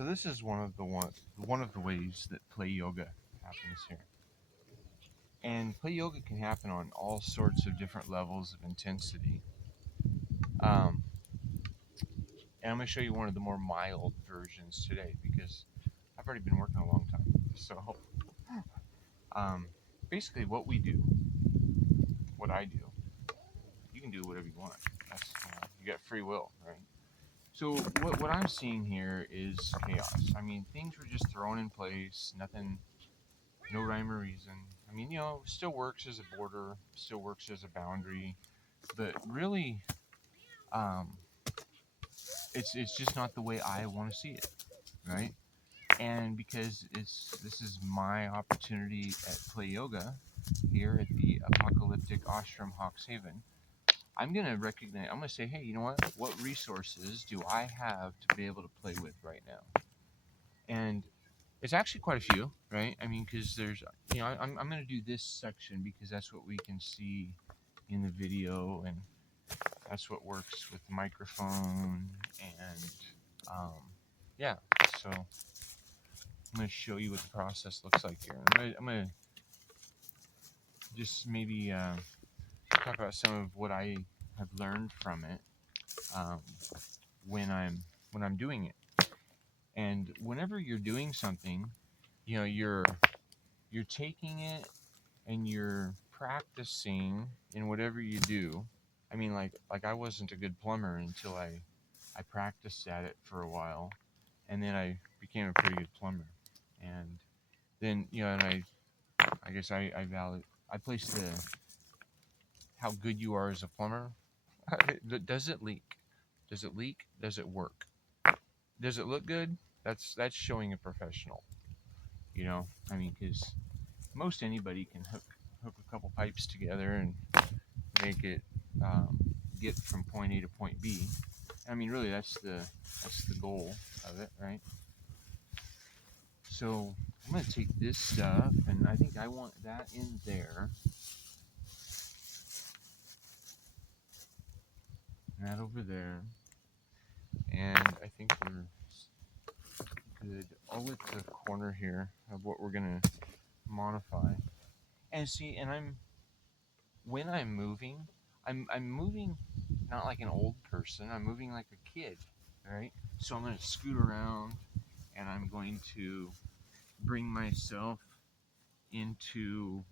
So this is one of the ways that play yoga happens here. And play yoga can happen on all sorts of different levels of intensity. Um, and I'm going to show you one of the more mild versions today because I've already been working a long time. So um, basically, what I do, you can do whatever you want. You got free will, right? So what I'm seeing here is chaos. I mean, things were just thrown in place, nothing, no rhyme or reason. I mean, still works as a border, still works as a boundary, but really, um, it's just not the way I want to see it, right? And because this is my opportunity at Play Yoga here at the apocalyptic ashram Hawks Haven, I'm gonna say, hey, you know what? What resources do I have to be able to play with right now? And it's actually quite a few, right? I mean, because there's, I'm gonna do this section because that's what we can see in the video, and that's what works with the microphone, and um, yeah. So I'm gonna show you what the process looks like here. I'm gonna just maybe talk about some of what I have learned from it um, when I'm doing it. And whenever you're doing something, you're taking it and you're practicing in whatever you do. I mean, like I wasn't a good plumber until I practiced at it for a while, and then I became a pretty good plumber. And then and I guess I place the how good you are as a plumber. Does it leak? Does it leak? Does it work? Does it look good? That's showing a professional. I mean, because most anybody can hook a couple pipes together and make it um, get from point A to point B. I mean, really, that's the goal of it, right? So I'm gonna take this stuff, and I think I want that in there, and that over there, and I think we're good. All at the corner here of what we're gonna modify. And see, when I'm moving, I'm moving not like an old person. I'm moving like a kid, right? So I'm gonna scoot around, and I'm going to bring myself into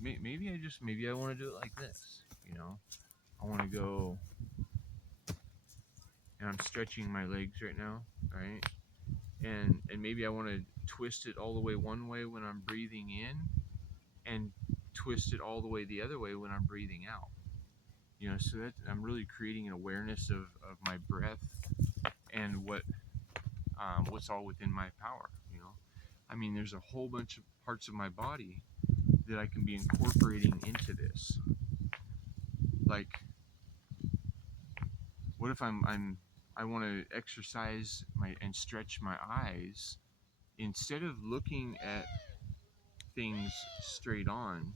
maybe I want to do it like this. I want to go, and I'm stretching my legs right now, right? And maybe I want to twist it all the way one way when I'm breathing in, and twist it all the way the other way when I'm breathing out. So that I'm really creating an awareness of my breath and what's all within my power. I mean, there's a whole bunch of parts of my body that I can be incorporating into this. Like, what if I want to exercise and stretch my eyes instead of looking at things straight on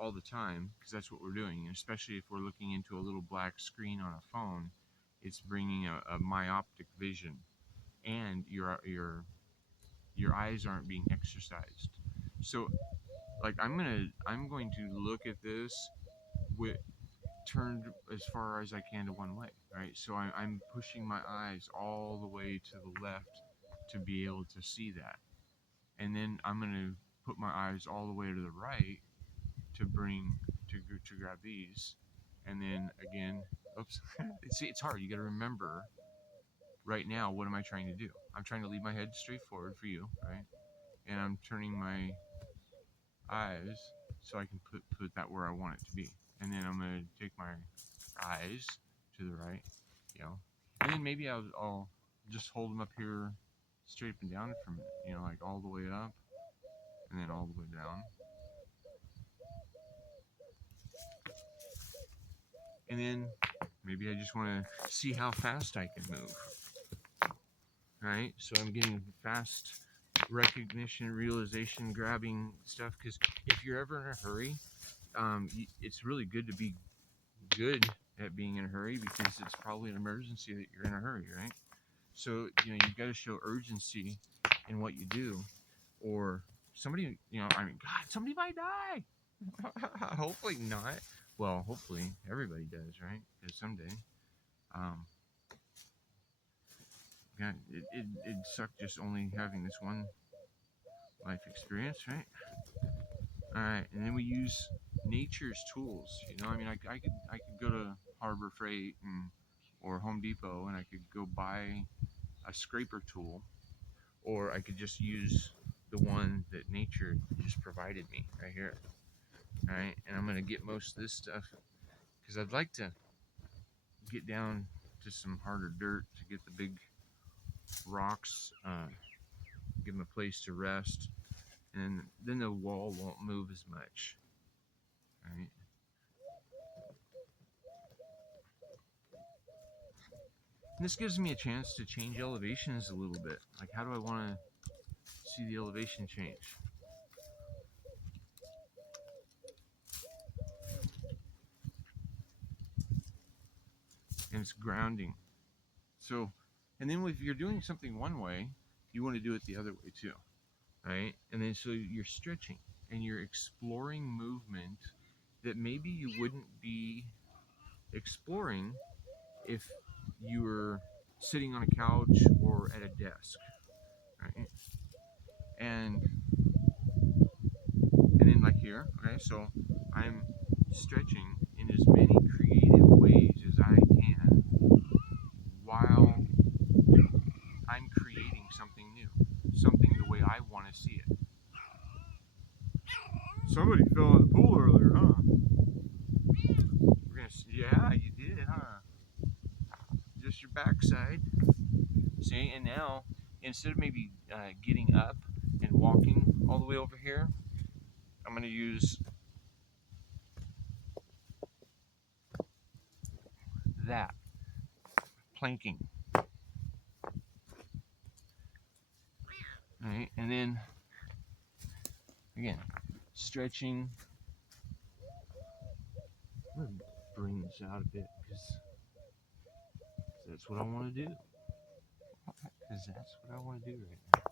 all the time, because that's what we're doing, especially if we're looking into a little black screen on a phone. It's bringing a myopic vision, and your eyes aren't being exercised. So, like, I'm going to look at this with turned as far as I can to one way, right? So I'm pushing my eyes all the way to the left to be able to see that, and then I'm going to put my eyes all the way to the right to to grab these, and then again, oops. See, it's hard. You got to remember right now, what am I trying to do? I'm trying to leave my head straight forward for you, right? And I'm turning my eyes so I can put that where I want it to be. And then I'm going to take my eyes to the right, and then maybe I'll just hold them up here straight up and down for a minute, like all the way up and then all the way down. And then maybe I just want to see how fast I can move, right? So I'm getting fast recognition, realization, grabbing stuff, because if you're ever in a hurry, it's really good to be good at being in a hurry, because it's probably an emergency that you're in a hurry, right? So, you got to show urgency in what you do, or somebody, I mean, God, somebody might die. Hopefully not. Well, hopefully everybody does, right? Because someday, um, God, it'd suck just only having this one life experience, right? All right, and then we use nature's tools. I mean, I could go to Harbor Freight or Home Depot, and I could go buy a scraper tool, or I could just use the one that nature just provided me right here. All right, and I'm gonna get most of this stuff because I'd like to get down to some harder dirt to get the big rocks, give them a place to rest, and then the wall won't move as much. All right. And this gives me a chance to change elevations a little bit. Like, how do I want to see the elevation change? And it's grounding. So, and then if you're doing something one way, you want to do it the other way too, right? And then so you're stretching and you're exploring movement that maybe you wouldn't be exploring if you were sitting on a couch or at a desk, right? And then like here, okay, so I'm stretching in as many creative ways as I can while I'm creating something new, something the way I want to see it. Somebody fell in the pool earlier, huh? Yeah, you did, huh? Just your backside. See, and now instead of maybe getting up and walking all the way over here, I'm going to use that planking. All right, and then again, stretching. I'm going to bring this out a bit because that's what I want to do. Because that's what I want to do right now.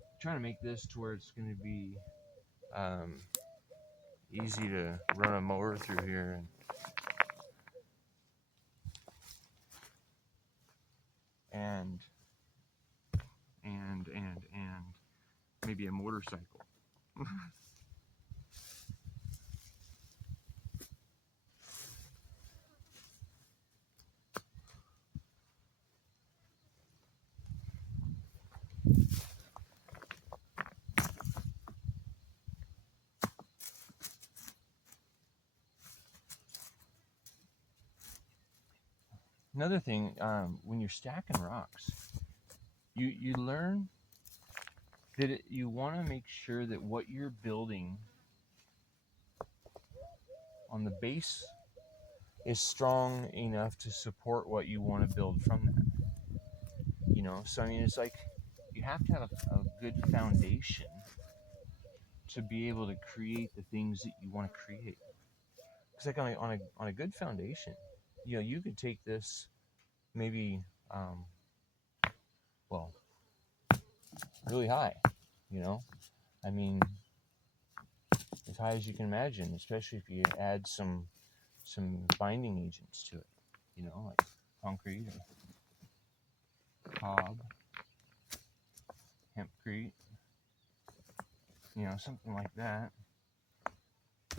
I'm trying to make this to where it's going to be easy to run a mower through here and maybe a motorcycle. Another thing, when you're stacking rocks, you learn that you want to make sure that what you're building on the base is strong enough to support what you want to build from that. So I mean, it's like you have to have a good foundation to be able to create the things that you want to create. It's like on a good foundation, you could take this maybe well, really high, I mean, as high as you can imagine, especially if you add some binding agents to it, like concrete or cob, hempcrete, something like that.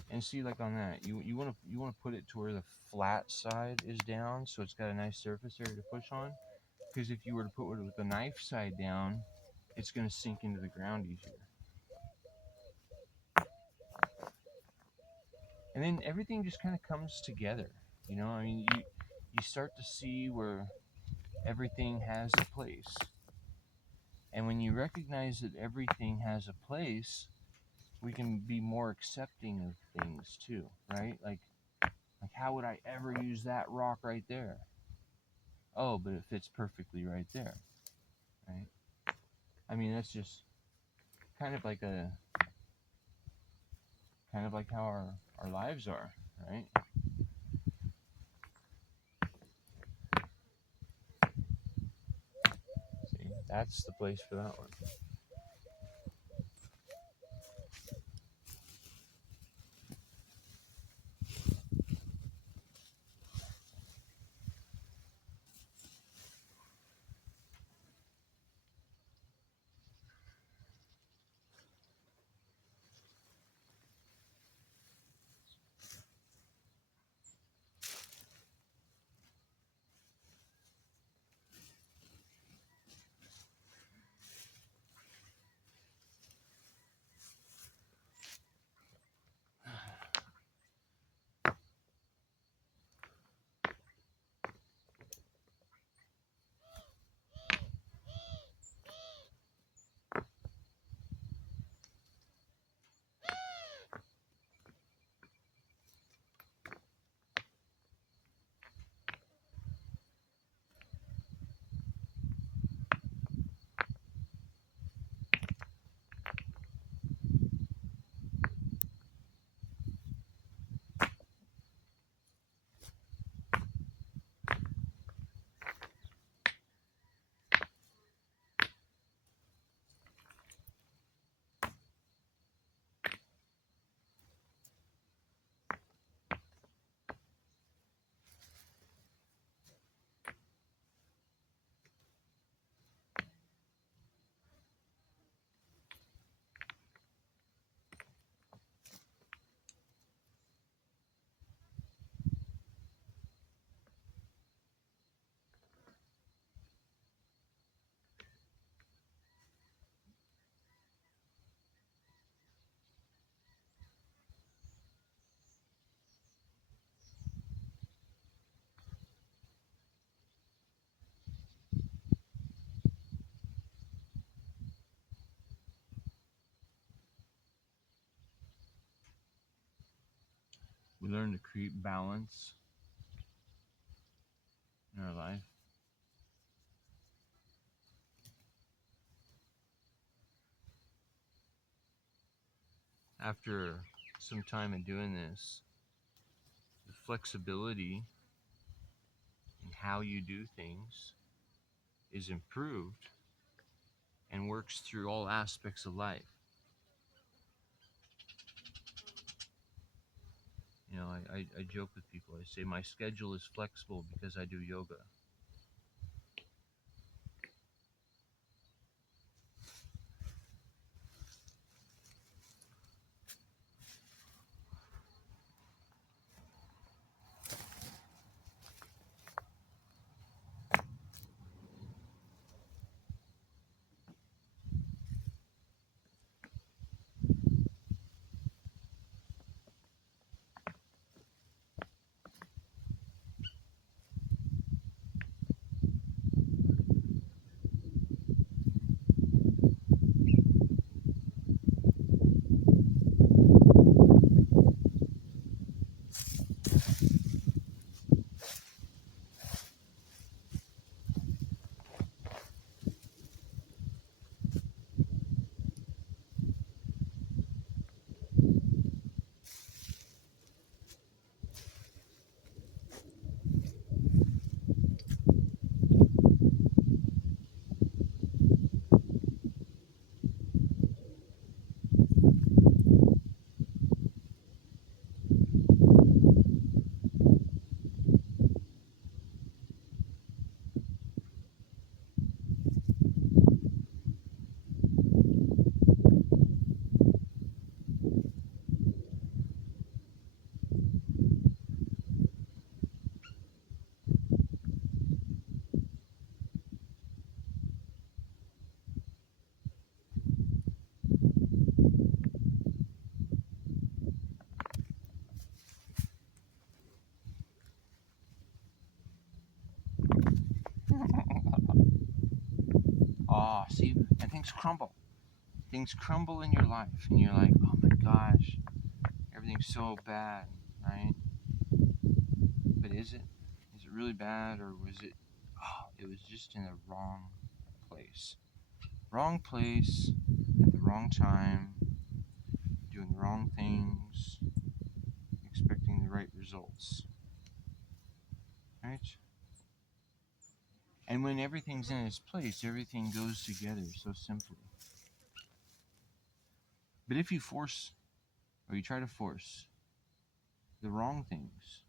And see, like on that, you want to put it to where the flat side is down, so it's got a nice surface area to push on. Because if you were to put it with the knife side down, it's going to sink into the ground easier. And then everything just kind of comes together. I mean, you start to see where everything has a place. And when you recognize that everything has a place, we can be more accepting of things too, right? Like how would I ever use that rock right there? Oh, but it fits perfectly right there, right? I mean, that's just kind of like how our lives are, right? That's the place for that one. We learn to create balance in our life. After some time of doing this, the flexibility in how you do things is improved and works through all aspects of life. You know, I joke with people. I say my schedule is flexible because I do yoga. Oh, see, and things crumble. Things crumble in your life, and you're like, oh my gosh, everything's so bad, right? But is it? Is it really bad, or was it? Oh, it was just in the wrong place. Wrong place at the wrong time, doing the wrong things, expecting the right results, right? And when everything's in its place, everything goes together so simply. But if you force, or you try to force, the wrong things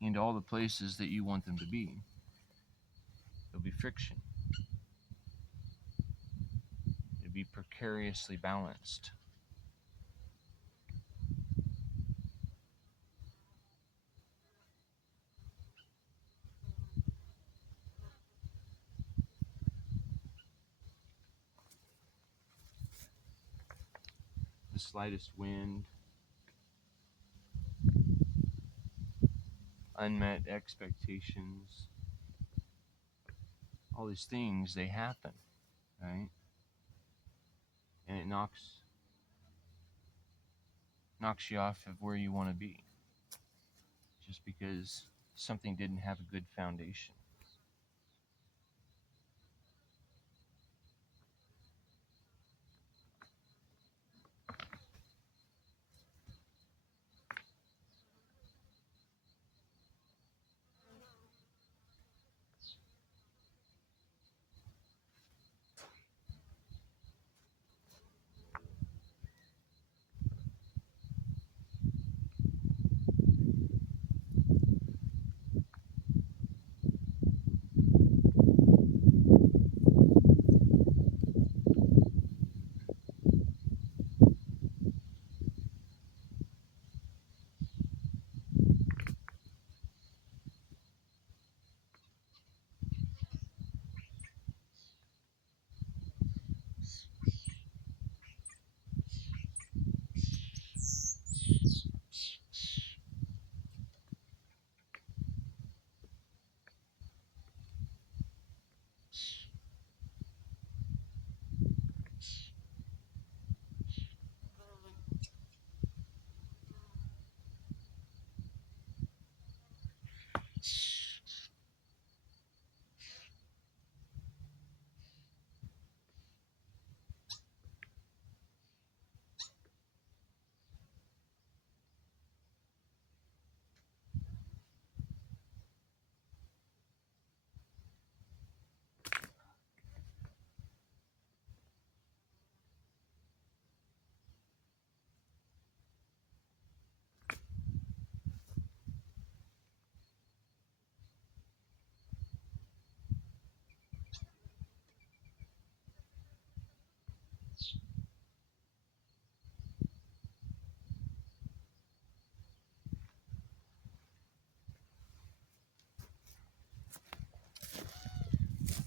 into all the places that you want them to be, there'll be friction. It'll be precariously balanced. The slightest wind, unmet expectations, all these things, they happen, right? And it knocks you off of where you want to be, just because something didn't have a good foundation.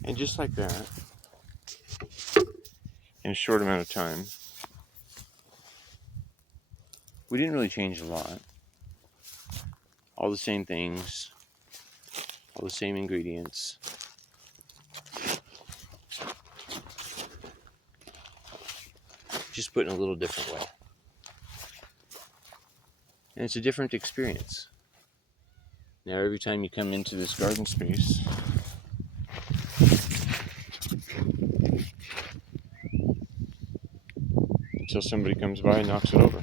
And just like that, in a short amount of time, we didn't really change a lot. All the same things, all the same ingredients. Just put in a little different way. And it's a different experience. Now every time you come into this garden space, until somebody comes by and knocks it over.